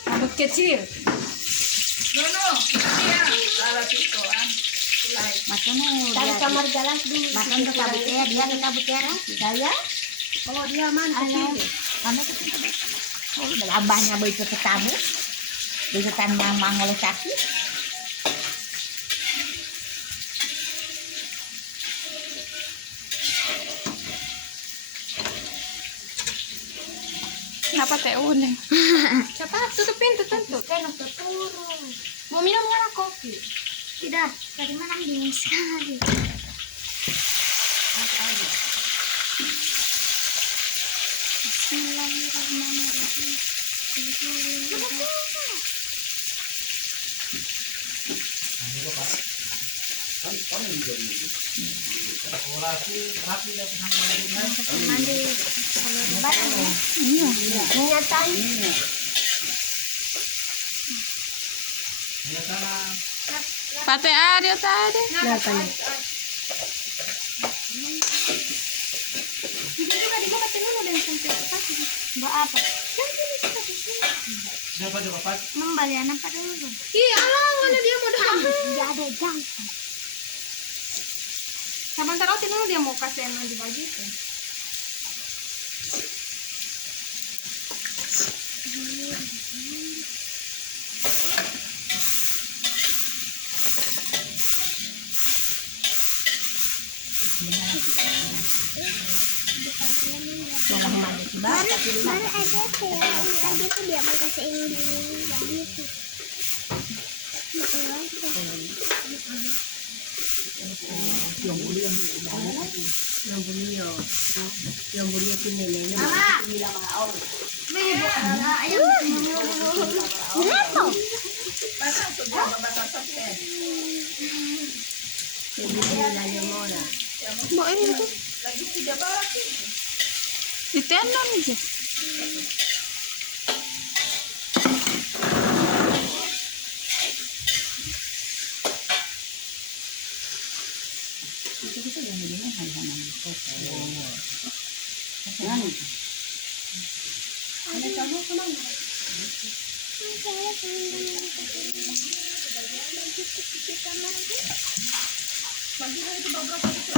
Rambut kecil. Taruh kamar jalan dulu. Makan ke kabutnya, dia ke kabutnya. Saya? Oh, dia aman kecil. Kami kecil. Oh, udah abahnya begitu ketamu. Begitu yang mangoleh kaki. Kenapa teh udah? Siapa? Tutup pintu tentu. Kena turun. Mau minum nggak kopi? Tidak, dari mana dingin sekali. Bismillahirrahmanirrahim. Pate ada tadi. Mbak apa? Membalian apa dulu? Iya, alang dia mau datang. Tidak ada jam. Sebentar roti dulu dia mau kasih yang dibagi itu. Baru ada tuh dia mau kasih ini gitu. Ditendang aja. Tidak boleh makan begitu.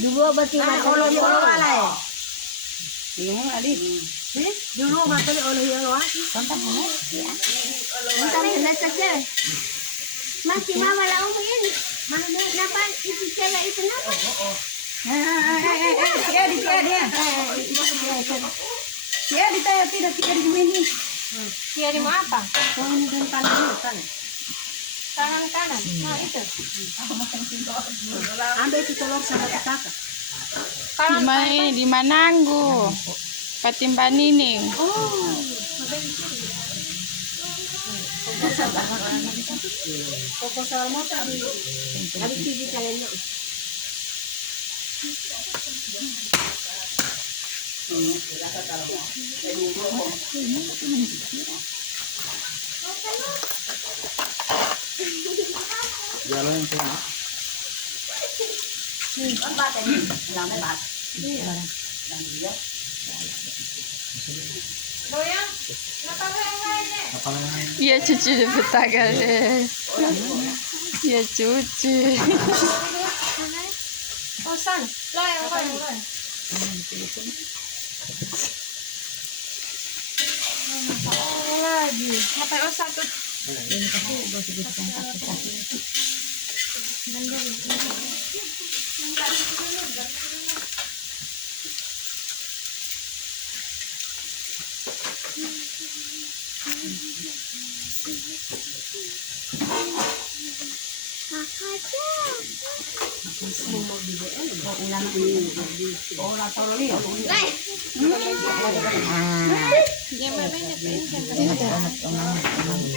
Dulu berarti Dulu matanya oleh yang luar. masih mama laung ini. Mana kenapa itu cewek itu kenapa? dia. Ya, ditanya tidak di sini. Dia di mau apa? Oh, ini dan kanan. Tangan kanan. Nah, itu. Ambil itu telur sama kakak. Di mana ini? Di Mananggu. Patimban Nining. Oh. Pokok salmo tadi. Habis TV kalian. Jalan itu. Goyang. Kenapa yang lainnya? Iya cucu betagal deh. Iya cucu. Oh, sana. Loyang. Lagi. Ngapain oh satu?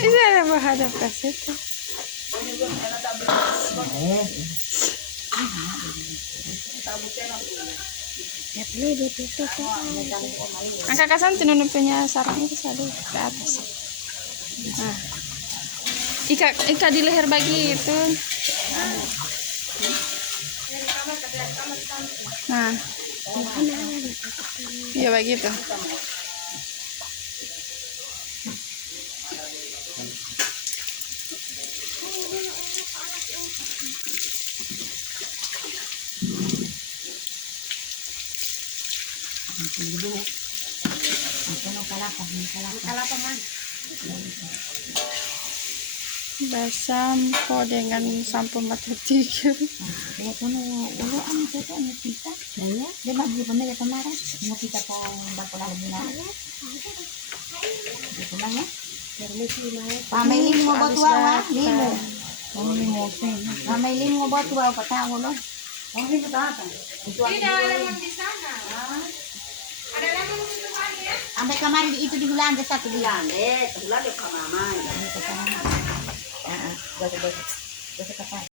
Ini ada menghadap ke situ. Angka kasan tinunun punya sarang itu sadu ke atas. Nah. Ika di leher bagi itu. Nah. Iya begitu. Basampo dengan sampo mata tiga. Pamailing mo ba tuwa ha? Limo. Pamailing mo ba tuwa patago lo? Tidak ada lemon di sana. Ada lemon di sana ya? Sampai kemarin itu di bulan satu bulan. Sebelah dia ke mama. Gosok-gosok. Gosok-gosok.